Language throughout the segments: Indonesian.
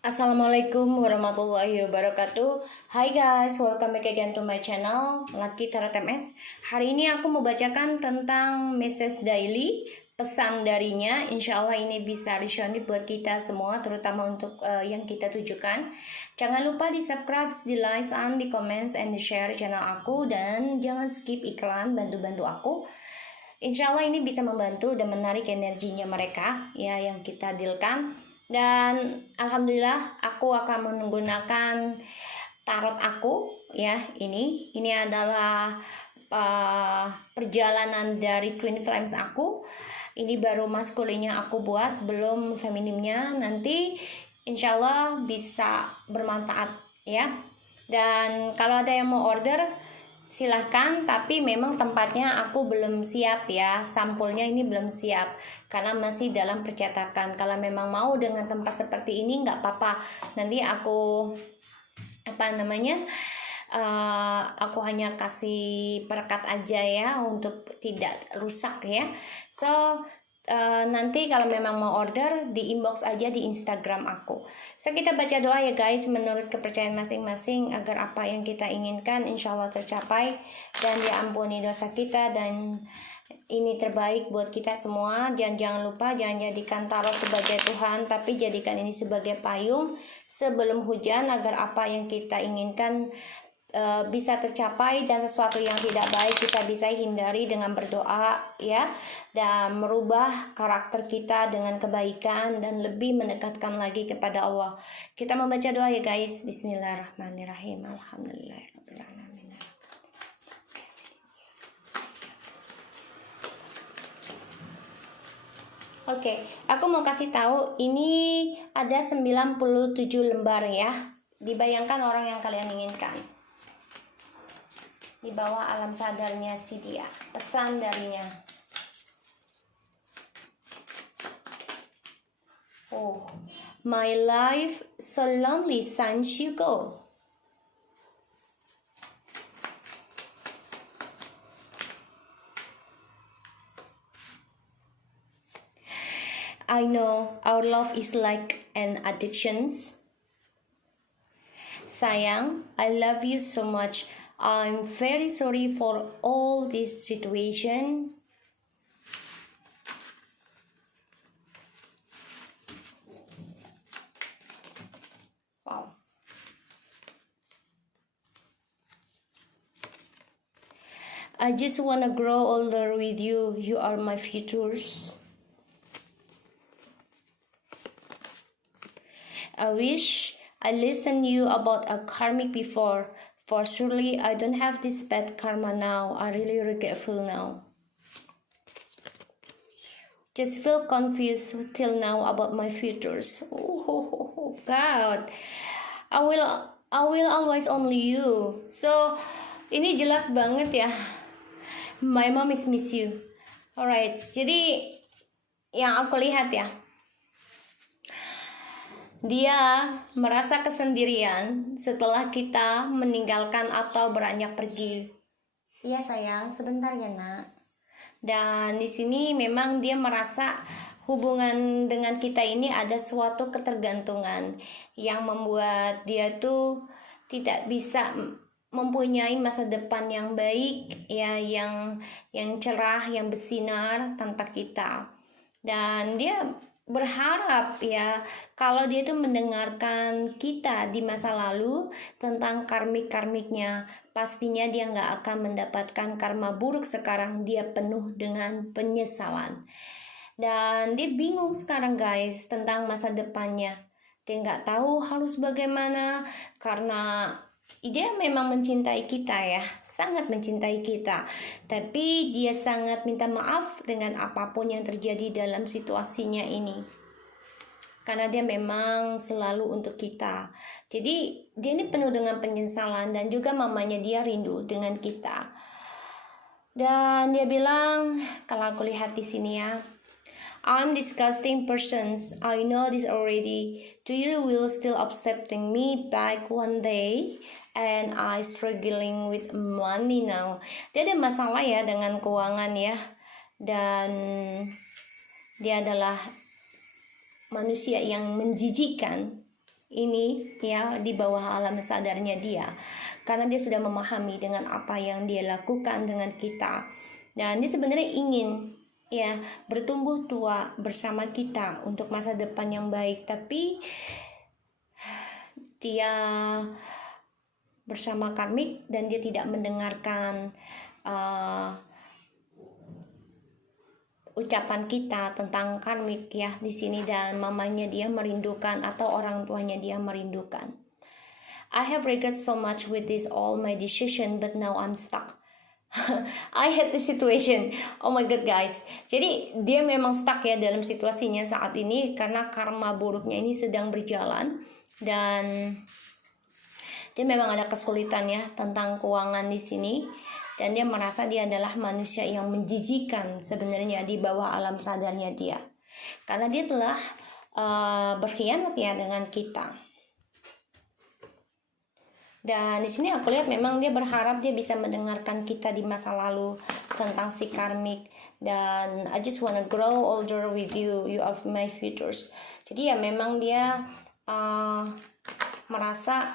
Assalamualaikum warahmatullahi wabarakatuh. Hai guys, welcome back again to my channel Lucky Tarot MS. Hari ini aku mau bacakan tentang message daily, pesan darinya. Insya Allah ini bisa resonate buat kita semua, terutama untuk yang kita tujukan. Jangan lupa di subscribe, di like, di comments, and di share channel aku. Dan jangan skip iklan, bantu-bantu aku. Insya Allah ini bisa membantu dan menarik energinya mereka ya yang kita dealkan. Dan alhamdulillah aku akan menggunakan tarot aku ya. Ini adalah perjalanan dari Twin Flames aku. Ini baru maskulinnya aku buat, belum feminimnya. Nanti insya Allah bisa bermanfaat ya. Dan kalau ada yang mau order silahkan, tapi memang tempatnya aku belum siap ya, sampulnya ini belum siap karena masih dalam percetakan. Kalau memang mau dengan tempat seperti ini nggak apa-apa, nanti aku aku hanya kasih perekat aja ya untuk tidak rusak ya. So nanti kalau memang mau order di inbox aja di Instagram aku. So kita baca doa ya guys, menurut kepercayaan masing-masing agar apa yang kita inginkan insya Allah tercapai dan diampuni dosa kita, dan ini terbaik buat kita semua. Dan jangan lupa, jangan jadikan tarot sebagai Tuhan, tapi jadikan ini sebagai payung sebelum hujan agar apa yang kita inginkan bisa tercapai, dan sesuatu yang tidak baik kita bisa hindari dengan berdoa ya, dan merubah karakter kita dengan kebaikan dan lebih mendekatkan lagi kepada Allah. Kita membaca doa ya guys. Bismillahirrahmanirrahim. Alhamdulillahirrahmanirrahim. Oke, aku mau kasih tahu ini ada 97 lembar ya. Dibayangkan orang yang kalian inginkan. Di bawah alam sadarnya si dia, pesan darinya. Oh, my life so lonely since you go. I know our love is like an addiction. Sayang, I love you so much. I'm very sorry for all this situation. Wow. I just wanna grow older with you. You are my futures. I wish I listened you about a karmic before. For surely I don't have this bad karma now. I really regretful now. Just feel confused till now about my futures. Oh God, I will always only you. So ini jelas banget ya. My mom is miss you. Alright, jadi yang aku lihat ya, dia merasa kesendirian setelah kita meninggalkan atau beranjak pergi. Iya sayang, sebentar ya nak. Dan di sini memang dia merasa hubungan dengan kita ini ada suatu ketergantungan yang membuat dia tuh tidak bisa mempunyai masa depan yang baik ya, yang cerah, yang bersinar tanpa kita. Dan dia berharap ya kalau dia itu mendengarkan kita di masa lalu tentang karmiknya, pastinya dia nggak akan mendapatkan karma buruk sekarang. Dia penuh dengan penyesalan dan dia bingung sekarang guys tentang masa depannya. Dia nggak tahu harus bagaimana karena dia memang mencintai kita ya, sangat mencintai kita, tapi dia sangat minta maaf dengan apapun yang terjadi dalam situasinya ini, karena dia memang selalu untuk kita. Jadi dia ini penuh dengan penyesalan, dan juga mamanya dia rindu dengan kita. Dan dia bilang, kalau aku lihat di sini ya, I'm disgusting persons. I know this already. Do you will still accepting me back one day? And I struggling with money now. Dia ada masalah ya dengan keuangan ya. Dan dia adalah manusia yang menjijikan. ini ya di bawah alam sadarnya dia, karena dia sudah memahami dengan apa yang dia lakukan dengan kita, dan dia sebenarnya ingin ya bertumbuh tua bersama kita untuk masa depan yang baik, tapi dia bersama karmik dan dia tidak mendengarkan ucapan kita tentang karmik ya di sini, dan mamanya dia merindukan atau orang tuanya dia merindukan. I have regret so much with this all my decision, but now I'm stuck. I hate the situation. Oh my god guys. Jadi dia memang stuck ya dalam situasinya saat ini karena karma buruknya ini sedang berjalan, dan dia memang ada kesulitan ya tentang keuangan di sini, dan dia merasa dia adalah manusia yang menjijikan sebenarnya di bawah alam sadarnya dia, karena dia telah berkhianat ya dengan kita. Dan di sini aku lihat memang dia berharap dia bisa mendengarkan kita di masa lalu tentang si karmik, dan I just wanna grow older with you, you are my futures. Jadi ya memang dia merasa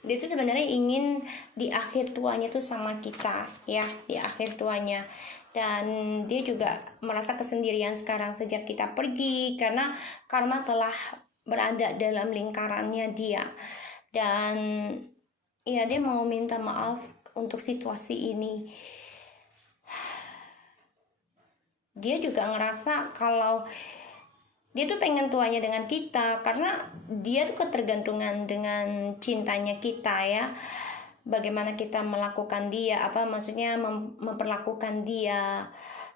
dia tuh sebenarnya ingin di akhir tuanya tuh sama kita ya, di akhir tuanya. Dan dia juga merasa kesendirian sekarang sejak kita pergi, karena karma telah berada dalam lingkarannya dia. Dan ya dia mau minta maaf untuk situasi ini. Dia juga ngerasa kalau dia tuh pengen tuanya dengan kita, karena dia tuh ketergantungan dengan cintanya kita ya. Bagaimana kita melakukan dia, maksudnya memperlakukan dia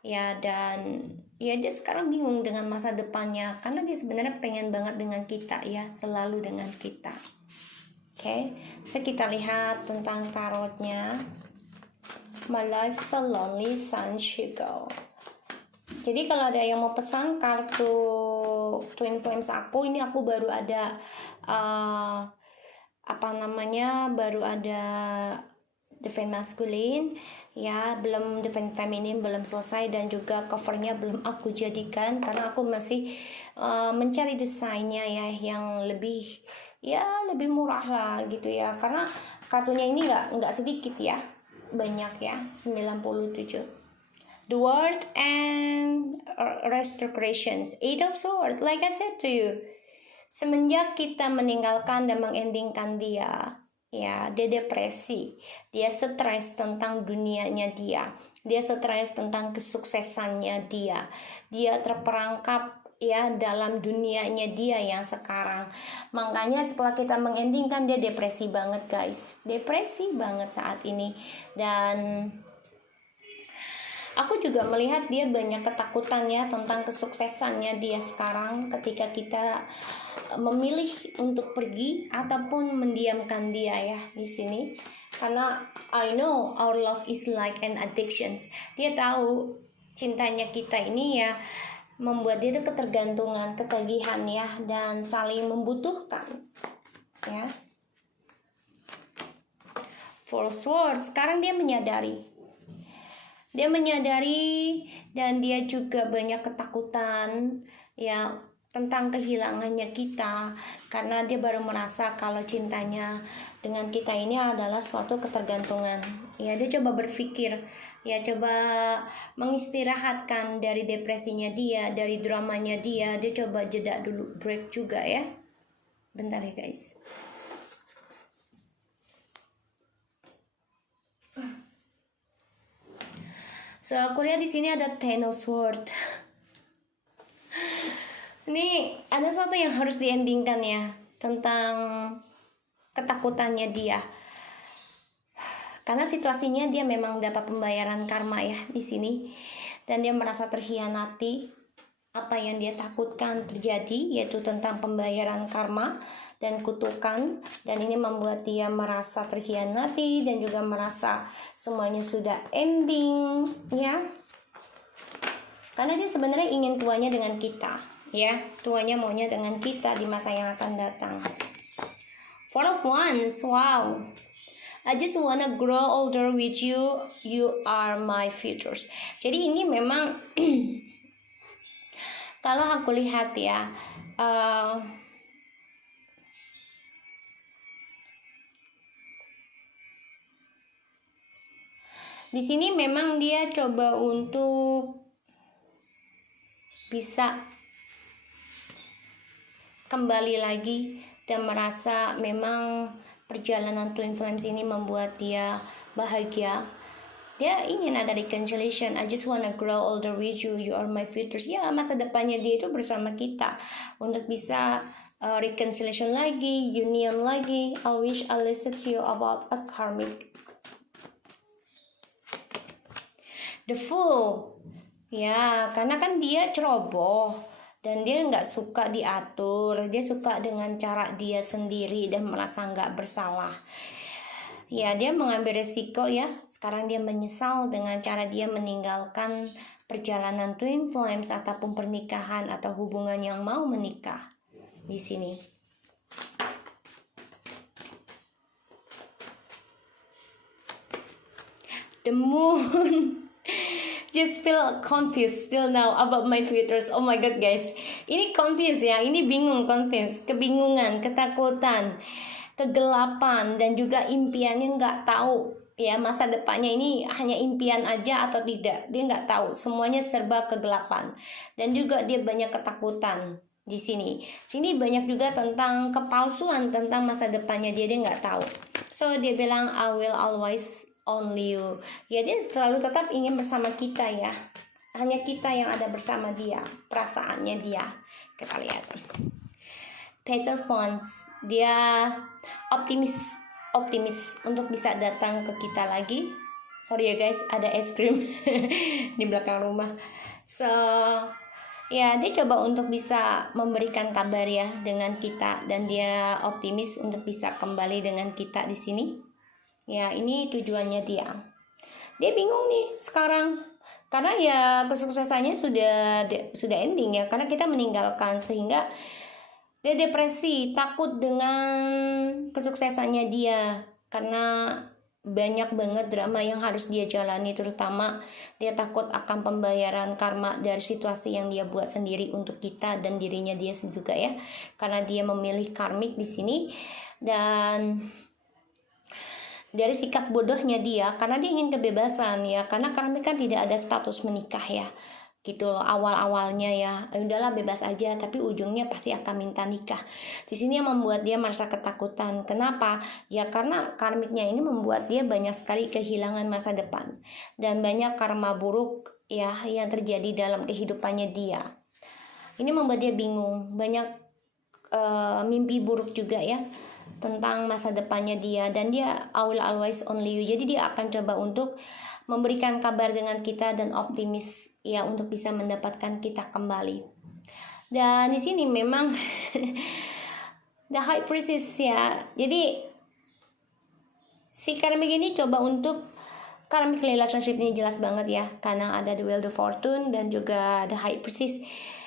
ya, dan ya dia sekarang bingung dengan masa depannya, karena dia sebenarnya pengen banget dengan kita ya, selalu dengan kita. Oke, so kita lihat tentang tarotnya. My life so lonely, sun Shigo. Jadi kalau ada yang mau pesan kartu Twin Flames aku, ini aku baru ada baru ada Divine Masculine ya, belum Divine Feminine, belum selesai, dan juga covernya belum aku jadikan karena aku masih mencari desainnya ya yang lebih murah lah gitu ya, karena kartunya ini nggak sedikit ya, banyak ya, 97. The World and Restorations, 8 of Swords. Like I said to you, semenjak kita meninggalkan dan mengendingkan dia ya, dia depresi, dia stres tentang dunianya dia stres tentang kesuksesannya dia terperangkap ya dalam dunianya dia yang sekarang. Makanya setelah kita mengendingkan, dia depresi banget guys, depresi banget saat ini. Dan aku juga melihat dia banyak ketakutan ya tentang kesuksesannya dia sekarang, ketika kita memilih untuk pergi ataupun mendiamkan dia ya di sini. Karena I know our love is like an addiction. Dia tahu cintanya kita ini ya membuat dia tuh ketergantungan, ketagihan ya, dan saling membutuhkan ya. Four Swords, sekarang dia menyadari dan dia juga banyak ketakutan ya tentang kehilangannya kita, karena dia baru merasa kalau cintanya dengan kita ini adalah suatu ketergantungan ya. Dia coba berpikir ya, coba mengistirahatkan dari depresinya dia, dari dramanya dia coba jeda dulu, break juga ya. Bentar ya guys. So aku lihat di sini ada Ten of Swords. Ini ada sesuatu yang harus diendingkan ya tentang ketakutannya dia. Karena situasinya dia memang dapat pembayaran karma ya di sini, dan dia merasa terhianati. Apa yang dia takutkan terjadi, yaitu tentang pembayaran karma dan kutukan, dan ini membuat dia merasa terhianati dan juga merasa semuanya sudah ending ya. Karena dia sebenarnya ingin tuanya dengan kita ya, tuanya maunya dengan kita di masa yang akan datang. Four of Wands, wow. I just wanna grow older with you, you are my futures. Jadi ini memang kalau aku lihat ya, Di sini memang dia coba untuk bisa kembali lagi dan merasa memang perjalanan Twin Flames ini membuat dia bahagia. Dia ingin ada reconciliation. I just wanna grow older with you. You are my futures. Ya, masa depannya dia itu bersama kita untuk bisa reconciliation lagi, union lagi. I wish I listen to you about a karmic. The Fool. Ya, karena kan dia ceroboh dan dia nggak suka diatur. Dia suka dengan cara dia sendiri dan merasa nggak bersalah. Ya, dia mengambil resiko ya. Sekarang dia menyesal dengan cara dia meninggalkan perjalanan Twin Flames ataupun pernikahan atau hubungan yang mau menikah di sini. The Moon. Just feel confused still now about my futures. Oh my god guys, ini confused ya, ini bingung, confused, kebingungan, ketakutan, kegelapan, dan juga impiannya nggak tahu ya masa depannya ini hanya impian aja atau tidak. Dia nggak tahu, semuanya serba kegelapan, dan juga dia banyak ketakutan di sini. Sini banyak juga tentang kepalsuan tentang masa depannya dia nggak tahu. So dia bilang I will always only you. Ya, dia selalu tetap ingin bersama kita ya. Hanya kita yang ada bersama dia. Perasaannya dia. Kita lihat. Petal Wands. Dia optimis untuk bisa datang ke kita lagi. Sorry ya guys, ada es krim di belakang rumah. So, ya dia coba untuk bisa memberikan kabar ya dengan kita, dan dia optimis untuk bisa kembali dengan kita di sini. Ya, ini tujuannya dia. Dia bingung nih sekarang. Karena ya kesuksesannya sudah ending ya. Karena kita meninggalkan, sehingga dia depresi, takut dengan kesuksesannya dia. Karena banyak banget drama yang harus dia jalani, terutama dia takut akan pembayaran karma dari situasi yang dia buat sendiri untuk kita dan dirinya dia juga ya. Karena dia memilih karmik di sini, dan dari sikap bodohnya dia, karena dia ingin kebebasan ya, karena karmik kan tidak ada status menikah ya, gitu loh awal-awalnya ya. Udahlah bebas aja, tapi ujungnya pasti akan minta nikah. Di sini yang membuat dia merasa ketakutan. Kenapa? Ya karena karmiknya ini membuat dia banyak sekali kehilangan masa depan dan banyak karma buruk ya yang terjadi dalam kehidupannya dia. Ini membuat dia bingung, banyak mimpi buruk juga ya tentang masa depannya dia, dan dia I will always only you. Jadi dia akan coba untuk memberikan kabar dengan kita dan optimis ya untuk bisa mendapatkan kita kembali. Dan di sini memang the high priestess ya. Jadi si karmik ini coba untuk karmik relationship ini jelas banget ya, karena ada the wheel of fortune dan juga the high priestess.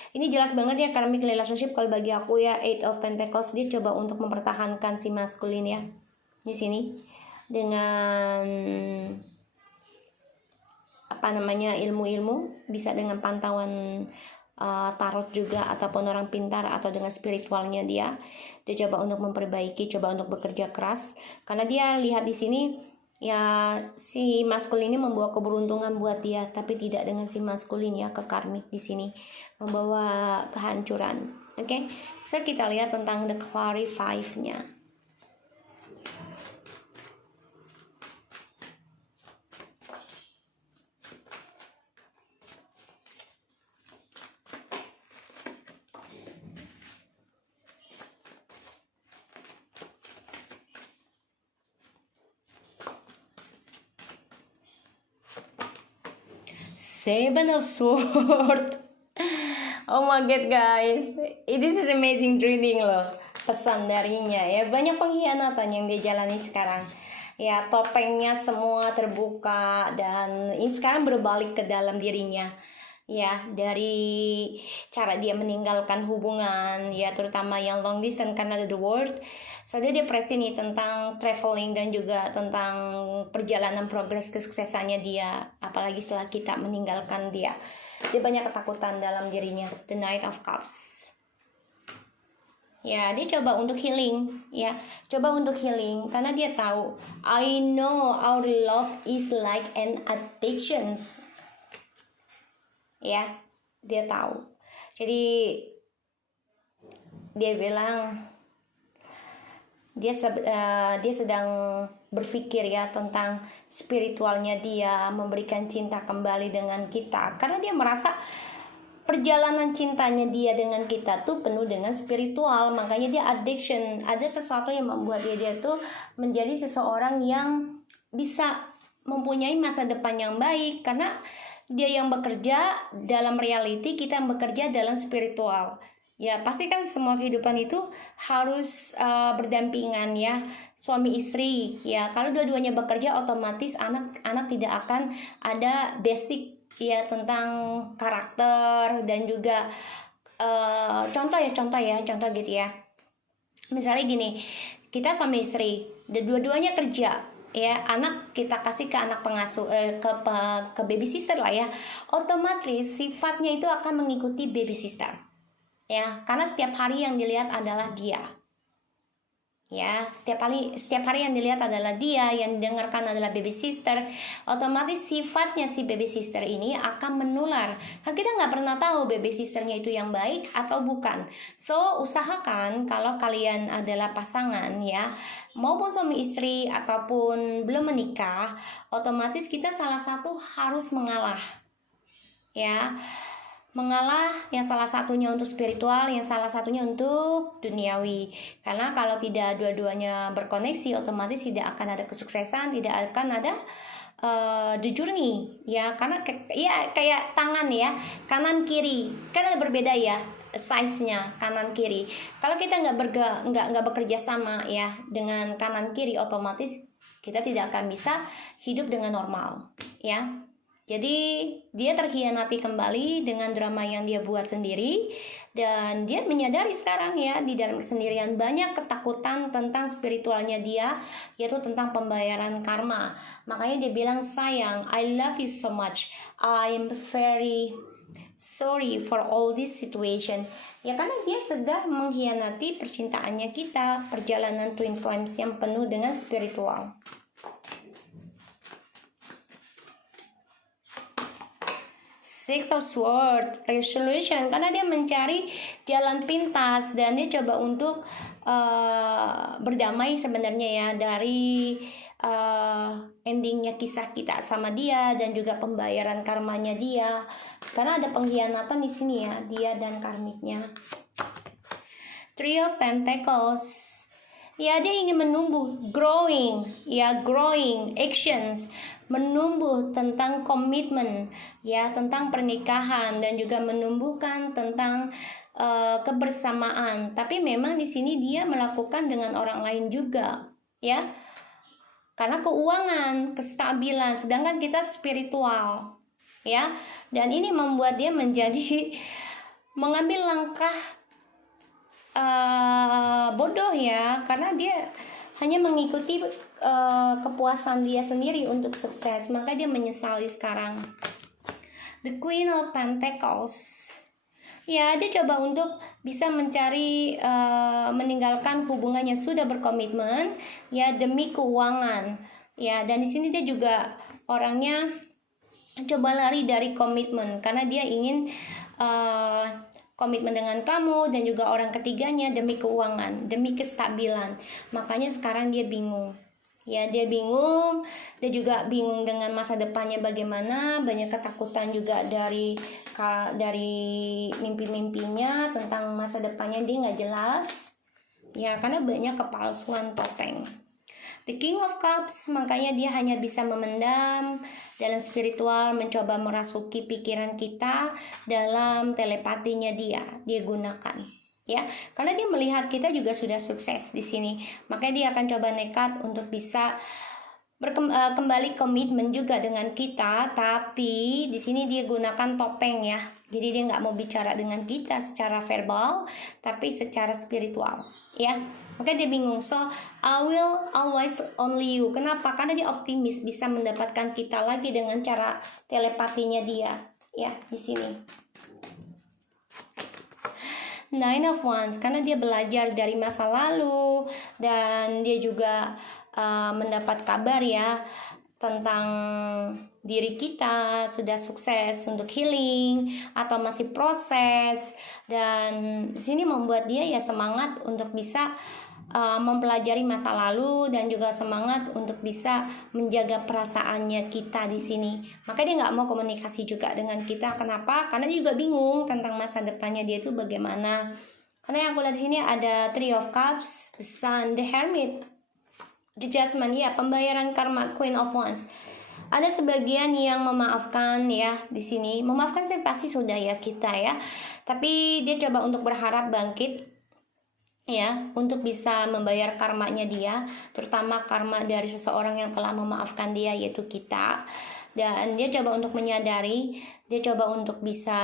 Ini jelas banget ya karmik relationship kalau bagi aku ya. Eight of Pentacles, dia coba untuk mempertahankan si maskulin ya di sini dengan ilmu-ilmu, bisa dengan pantauan tarot juga ataupun orang pintar, atau dengan spiritualnya dia coba untuk memperbaiki, coba untuk bekerja keras, karena dia lihat di sini ya si maskulin ini membawa keberuntungan buat dia, tapi tidak dengan si maskulin ya, ke karmik di sini membawa kehancuran. Oke, so kita lihat tentang the clarify-nya. Seven of Swords. Oh my god guys, this is amazing reading loh. Pesan darinya ya, banyak pengkhianatan yang dia jalani sekarang. Ya, topengnya semua terbuka, dan ini sekarang berbalik ke dalam dirinya. Ya, dari cara dia meninggalkan hubungan ya, terutama yang long distance karena ada the world. So dia depresi nih tentang traveling dan juga tentang perjalanan progres kesuksesannya dia, apalagi setelah kita meninggalkan dia. Dia banyak ketakutan dalam dirinya. The Knight of Cups. Ya, dia coba untuk healing, ya. Coba untuk healing karena dia tahu, I know our love is like an addiction. Ya, dia tahu. Jadi dia bilang dia sedang berpikir ya tentang spiritualnya dia, memberikan cinta kembali dengan kita karena dia merasa perjalanan cintanya dia dengan kita tuh penuh dengan spiritual, makanya dia addiction. Ada sesuatu yang membuat dia tuh menjadi seseorang yang bisa mempunyai masa depan yang baik karena dia yang bekerja dalam reality, kita yang bekerja dalam spiritual. Ya pasti kan semua kehidupan itu harus berdampingan ya, suami istri ya. Kalau dua-duanya bekerja otomatis anak tidak akan ada basic ya tentang karakter dan juga contoh gitu ya. Misalnya gini, kita suami istri, dua-duanya kerja ya, anak kita kasih ke anak pengasuh ke baby sister lah ya, otomatis sifatnya itu akan mengikuti baby sister ya, karena setiap hari yang dilihat adalah dia ya, setiap hari yang dilihat adalah dia, yang didengarkan adalah baby sister, otomatis sifatnya si baby sister ini akan menular. Kan kita nggak pernah tahu baby sisternya itu yang baik atau bukan. So usahakan kalau kalian adalah pasangan ya, maupun suami istri ataupun belum menikah, otomatis kita salah satu harus mengalah ya, mengalah, yang salah satunya untuk spiritual, yang salah satunya untuk duniawi. Karena kalau tidak dua-duanya berkoneksi, otomatis tidak akan ada kesuksesan, tidak akan ada the journey ya. Karena ya kayak tangan ya, kanan kiri kan ada berbeda ya size-nya kanan kiri. Kalau kita nggak bekerja sama ya dengan kanan kiri, otomatis kita tidak akan bisa hidup dengan normal ya. Jadi dia terkhianati kembali dengan drama yang dia buat sendiri, dan dia menyadari sekarang ya di dalam kesendirian banyak ketakutan tentang spiritualnya dia, yaitu tentang pembayaran karma. Makanya dia bilang, sayang, I love you so much, I'm very sorry for all this situation. Ya karena dia sudah mengkhianati percintaannya kita, perjalanan twin flames yang penuh dengan spiritual. Six of Swords, resolution, karena dia mencari jalan pintas dan dia coba untuk berdamai sebenarnya ya dari endingnya kisah kita sama dia dan juga pembayaran karmanya dia, karena ada pengkhianatan di sini ya, dia dan karmiknya. Three of Pentacles. Ya, dia ingin menumbuh, growing actions, menumbuh tentang komitmen, ya, tentang pernikahan dan juga menumbuhkan tentang kebersamaan. Tapi memang di sini dia melakukan dengan orang lain juga, ya. Karena keuangan, kestabilan, sedangkan kita spiritual, ya. Dan ini membuat dia menjadi mengambil langkah bodoh ya, karena dia hanya mengikuti kepuasan dia sendiri untuk sukses, maka dia menyesali sekarang. The Queen of Pentacles, ya dia coba untuk bisa mencari meninggalkan hubungan yang sudah berkomitmen ya demi keuangan ya, dan di sini dia juga orangnya coba lari dari komitmen karena dia ingin komitmen dengan kamu dan juga orang ketiganya demi keuangan, demi kestabilan. Makanya sekarang dia bingung. Ya, dia bingung. Dia juga bingung dengan masa depannya bagaimana. Banyak ketakutan juga dari mimpi-mimpinya tentang masa depannya, dia nggak jelas. Ya, karena banyak kepalsuan topeng. The King of Cups, makanya dia hanya bisa memendam dalam spiritual, mencoba merasuki pikiran kita dalam telepatinya dia gunakan, ya, karena dia melihat kita juga sudah sukses di sini, makanya dia akan coba nekat untuk bisa kembali komitmen juga dengan kita, tapi di sini dia gunakan topeng ya, jadi dia nggak mau bicara dengan kita secara verbal, tapi secara spiritual, ya. Oke, dia bingung. So, I will always only you. Kenapa? Karena dia optimis bisa mendapatkan kita lagi dengan cara telepatinya dia. Ya, di sini. Nine of Wands karena dia belajar dari masa lalu dan dia juga mendapat kabar ya tentang diri kita sudah sukses untuk healing atau masih proses, dan di sini membuat dia ya semangat untuk bisa mempelajari masa lalu dan juga semangat untuk bisa menjaga perasaannya kita di sini. Maka dia nggak mau komunikasi juga dengan kita. Kenapa? Karena dia juga bingung tentang masa depannya dia itu bagaimana. Karena yang aku lihat di sini ada Three of Cups, The Sun, The Hermit, The Judgment, ya pembayaran karma, Queen of Wands. Ada sebagian yang memaafkan ya di sini. Memaafkan sih pasti sudah ya kita ya. Tapi dia coba untuk berharap bangkit ya untuk bisa membayar karmanya dia, terutama karma dari seseorang yang telah memaafkan dia yaitu kita. Dan dia coba untuk menyadari, dia coba untuk bisa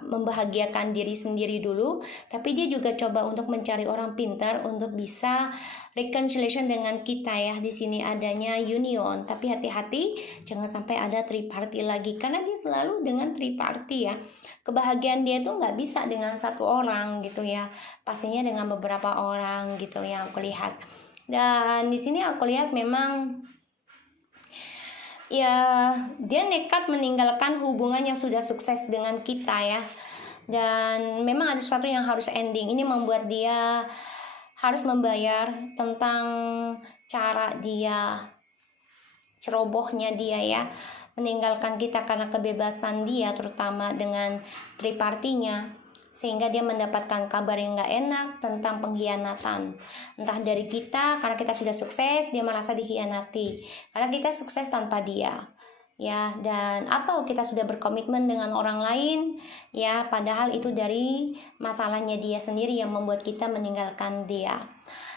membahagiakan diri sendiri dulu, tapi dia juga coba untuk mencari orang pintar untuk bisa reconciliation dengan kita ya. Di sini adanya union, tapi hati-hati jangan sampai ada triparty lagi karena dia selalu dengan triparty ya. Kebahagiaan dia tuh nggak bisa dengan satu orang gitu ya, pastinya dengan beberapa orang gitu yang aku lihat. Dan di sini aku lihat memang ya dia nekat meninggalkan hubungan yang sudah sukses dengan kita ya, dan memang ada sesuatu yang harus ending. Ini membuat dia harus membayar tentang cara dia, cerobohnya dia ya, meninggalkan kita karena kebebasan dia, terutama dengan tripartinya, sehingga dia mendapatkan kabar yang gak enak tentang pengkhianatan. Entah dari kita, karena kita sudah sukses, dia merasa dikhianati karena kita sukses tanpa dia ya, dan atau kita sudah berkomitmen dengan orang lain ya, padahal itu dari masalahnya dia sendiri yang membuat kita meninggalkan dia.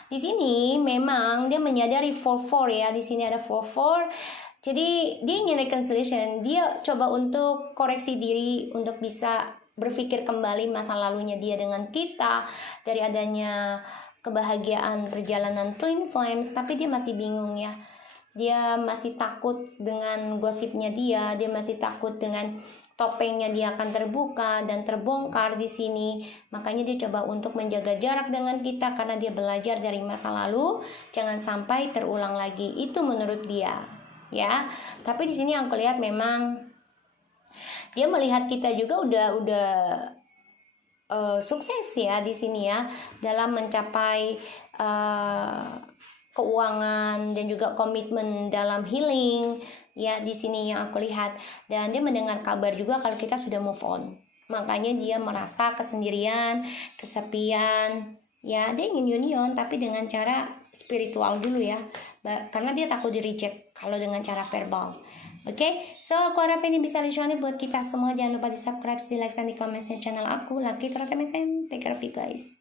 Di sini memang dia menyadari 4-4 ya, di sini ada 4-4. Jadi dia ingin reconciliation, dia coba untuk koreksi diri untuk bisa berpikir kembali masa lalunya dia dengan kita dari adanya kebahagiaan perjalanan Twin Flames, tapi dia masih bingung ya. Dia masih takut dengan gosipnya dia masih takut dengan topengnya dia akan terbuka dan terbongkar di sini. Makanya dia coba untuk menjaga jarak dengan kita karena dia belajar dari masa lalu, jangan sampai terulang lagi. Itu menurut dia ya. Tapi di sini yang aku lihat memang dia melihat kita juga udah sukses ya di sini ya dalam mencapai keuangan dan juga komitmen dalam healing ya, di sini yang aku lihat. Dan dia mendengar kabar juga kalau kita sudah move on, makanya dia merasa kesendirian, kesepian ya. Dia ingin union tapi dengan cara spiritual dulu ya, karena dia takut di reject kalau dengan cara verbal. Oke, so aku harap ini bisa resonan buat kita semua. Jangan lupa di subscribe, di like, dan di komen channel aku. Lucky Trotemasen, take care of you guys.